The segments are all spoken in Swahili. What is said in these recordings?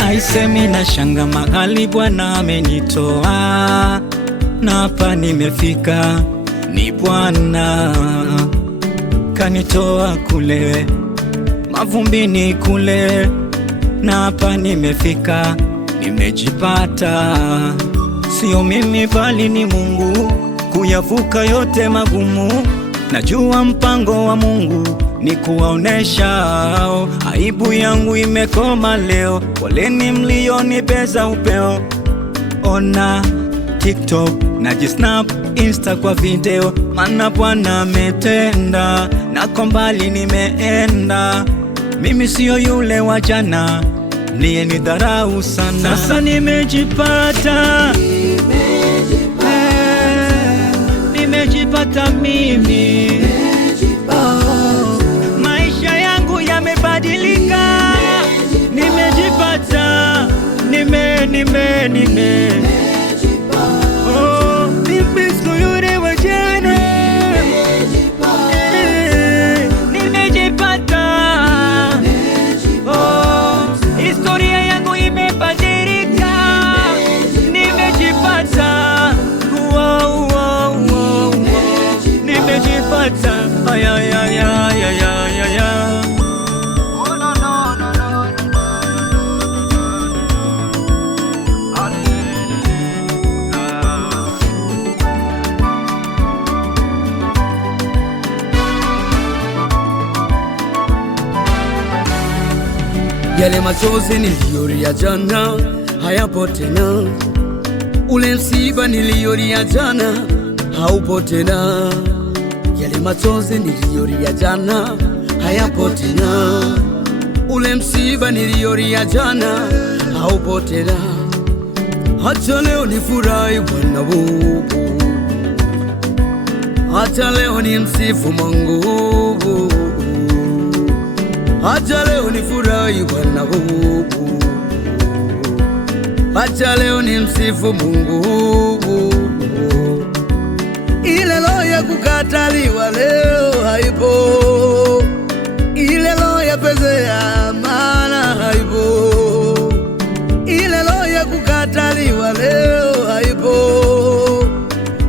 Aisemi na shanga mahali Bwana amenitoa, na hapa nimefika, ni Bwana kanitoa kule mavumbini kule, na hapa nimefika, nimejipata. Sio mimi bali ni Mungu kuyavuka yote magumu. Najua mpango wa Mungu ni kuwaonesha aibu yangu imekoma leo. Poleni mlionibeza upeo, ona TikTok najisnap Insta kwa video, maana Bwana ametenda, nako mbali nimeenda. Mimi sio yule wa jana mliyenidharau sana. Sasa nimejipata, nimejipata mimi. Maisha yangu yamebadilika, nimejipata, nime oh, mimi sio yule wa jana, nimejipata. Oh, historia yangu imebadilika, nimejipata. Wow, wow, wow, nimejipata. Ay, ay, ay, ay, ay, ay, ay. Oh, no, no, no, no, Yale machozi niliyolia jana hayapo tena, ule msiba niliyolia jana haupo tena. Yale machozi niliyolia jana hayapo tena, ule msiba niliyolia jana haupo tena. Acha leo nifurahi Bwana wangu, acha leo nimsifu Mungu, acha leo nifurahi Bwana wangu, acha leo nimsifu Mungu. Ile roho ya kukataliwa leo haipo, ile roho ya pezea maana haipo, ile roho ya kukataliwa leo haipo,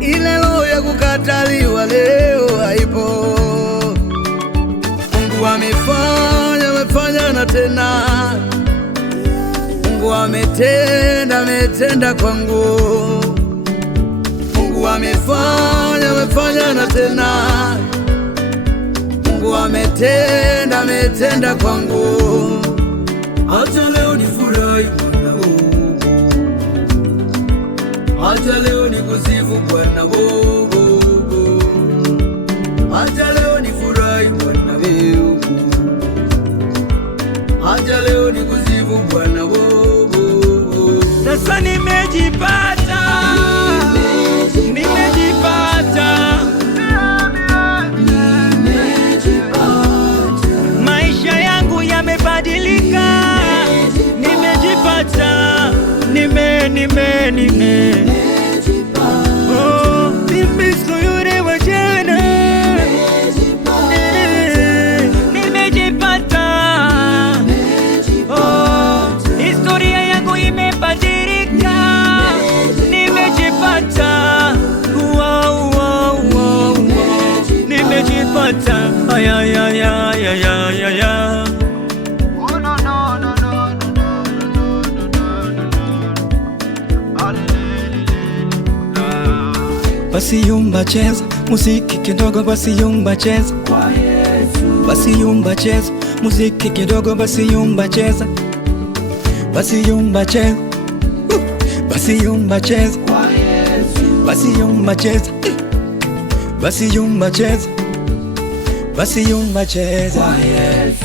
ile roho ya kukataliwa leo haipo. Mungu amefanya na tena, Mungu ametenda kwangu. Mungu amefanya na tena, Mungu ametenda kwangu. Acha leo nifurahi Bwana wangu, acha leo nikusifu Bwana wangu, acha leo nifurahi Bwana wangu, acha leo nikusifu Bwana wangu. Sasa nimejipata, maisha yangu yamebadilika, nimejipata, nime oh, mimi sio yule wa jana, nimejipata. Oh, historia yangu imebadilika, nimejipata. Wow, wow, wow, nimejipata. Ay, ay, ay, ay, ay, ay, ay, ay. Oh, no, no, no, no, basi yumba cheza muziki kidogo, basi yumba cheza kwa Yesu, basi yumba cheza muziki kidogo, basi yumba cheza, basi yumba cheza, basi yumba cheza kwa Yesu, basi yumba cheza, basi yumba cheza, basi yumba cheza kwa Yesu.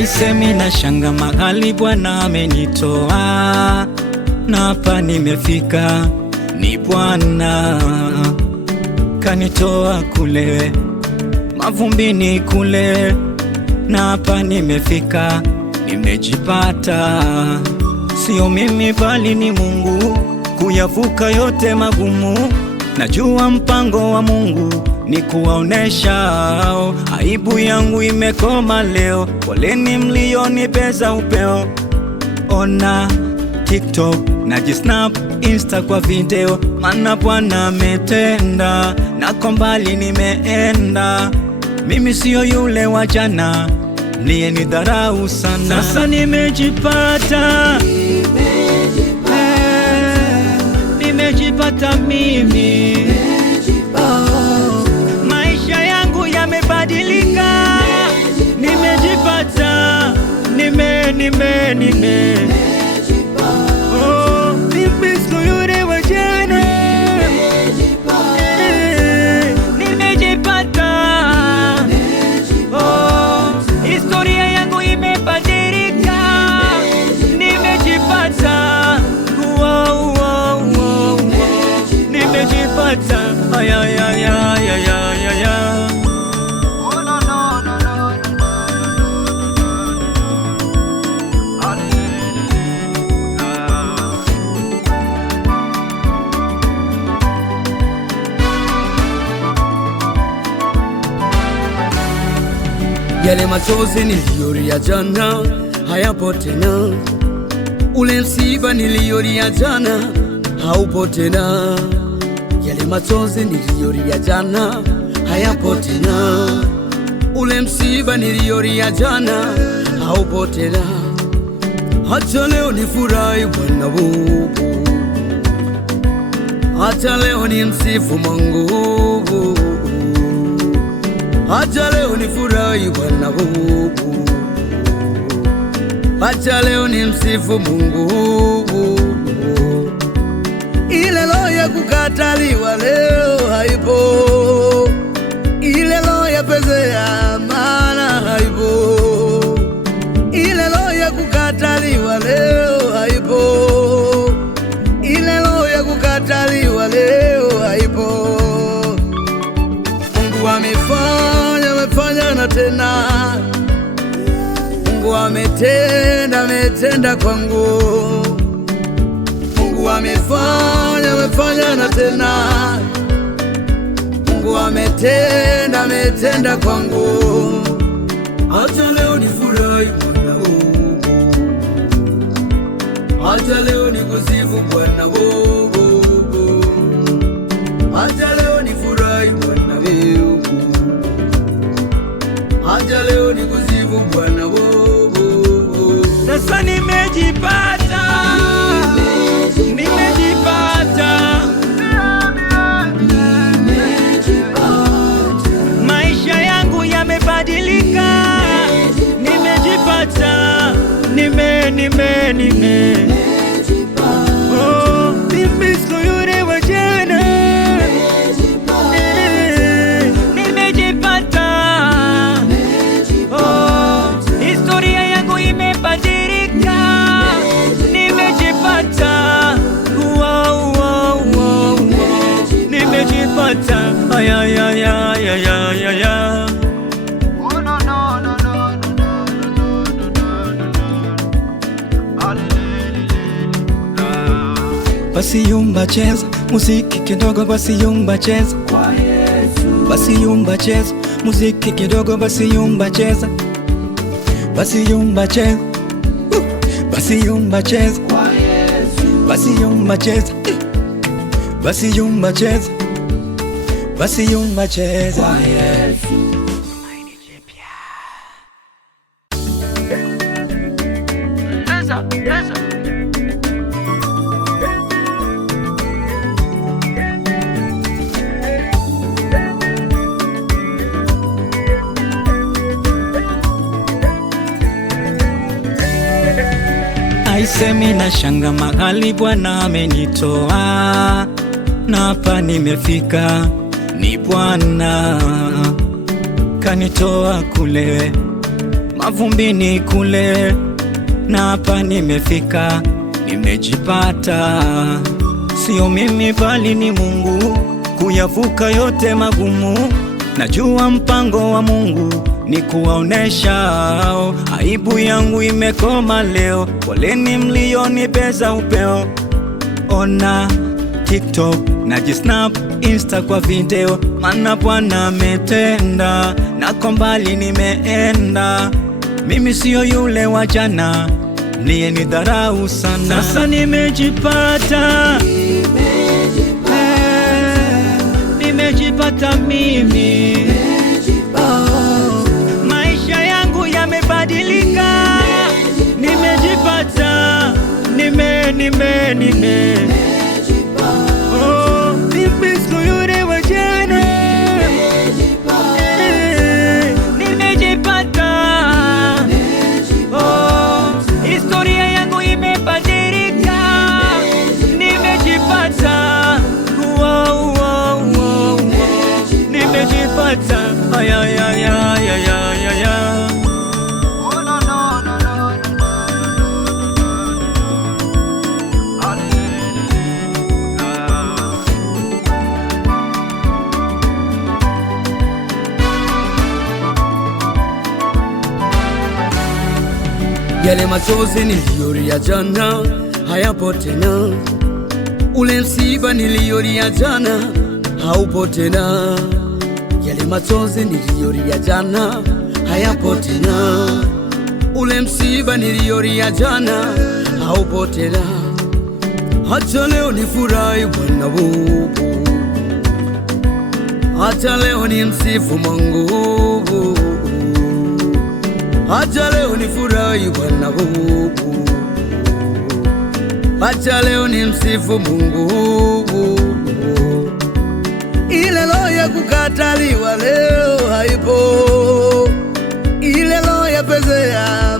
Aisemi na shanga mahali Bwana amenitoa, na hapa nimefika, ni Bwana kanitoa kule mavumbini kule, na hapa nimefika, nimejipata. Sio mimi bali ni Mungu kuyavuka yote magumu. Najua mpango wa Mungu ni kuwaonesha aibu yangu imekoma leo. Poleni mlionipeza upeo, ona TikTok najisnap Insta kwa video, maana Bwana ametenda, nako mbali nimeenda. Mimi sio yule wa jana mliyenidharau sana. Sasa nimejipata, nimejipata mimi. Maisha yangu yamebadilika, nimejipata, oh, mimi sio yule wa jana, nimejipata, oh, historia yangu imebadilika, nimejipata, nimejipata, ay ay ay ay ay ay ay. Oh no no no no Yale machozi niliyolia jana hayapo tena, ule msiba niliyolia jana haupo tena. Yale machozi niliyolia jana hayapo tena, ule msiba niliyolia jana haupo tena. Acha leo nifurahi Bwana wangu, acha leo nimsifu Mungu, acha leo nifurahi Bwana wangu, acha leo nimsifu Mungu. Ile roho ya kukataliwa leo haipo, ile roho ya pezea maana haipo, ile roho ya kukataliwa leo haipo, ile roho ya kukataliwa leo haipo. Mungu amefanya na tena, Mungu ametenda kwangu. Mungu amefanya na tena, Mungu ametenda kwangu. Acha leo nifurahi Bwana wangu, acha leo nikusifu Bwana wangu, acha leo nifurahi Bwana wangu, acha leo nikusifu Bwana wangu. Sasa nimejipata, maisha yangu yamebadilika, nimejipata, oh, mimi sio yule wa jana, nimejipata, oh, historia yangu imebadilika, nimejipata, nimejipata, ay ay ay ay ay ay ay. Oh no no no no basi yumba cheza muziki kidogo, basi yumba cheza kwa Yesu, basi yumba cheza muziki kidogo, basi yumba cheza, basi yumba cheza, basi yumba cheza kwa Yesu, basi yumba cheza, basi yumba cheza, basi yumba cheza kwa Yesu. Aisemi na shanga mahali Bwana amenitoa, na hapa nimefika, ni Bwana kanitoa kule mavumbini kule, na hapa nimefika, nimejipata. Sio mimi bali ni Mungu kuyavuka yote magumu. Najua mpango wa Mungu ni kuwaonesha aibu yangu imekoma leo. Poleni mlionibeza upeo. Ona TikTok najisnap, Insta kwa video, maana Bwana ametenda, nako mbali nimeenda. Mimi sio yule wa jana mliyenidharau sana. Sasa nimejipata, nimejipata mimi. Maisha yangu yamebadilika, nimejipata, nime oh, mimi sio yule wa jana, nimejipata. Oh, historia yangu imebadilika, nimejipata. Wow, wow, wow, nimejipata. Ay, ay, ay, ay, ay, ay, ay. Yale machozi niliyolia jana hayapo tena, ule msiba niliyolia jana haupo tena. Yale machozi niliyolia jana hayapo tena, ule msiba niliyolia jana haupo tena. Acha leo nifurahi Bwana wangu, acha leo nimsifu Mungu, acha leo nifurahi Bwana wangu, acha leo nimsifu Mungu. Ile roho ya kukataliwa leo haipo, ile roho ya pezea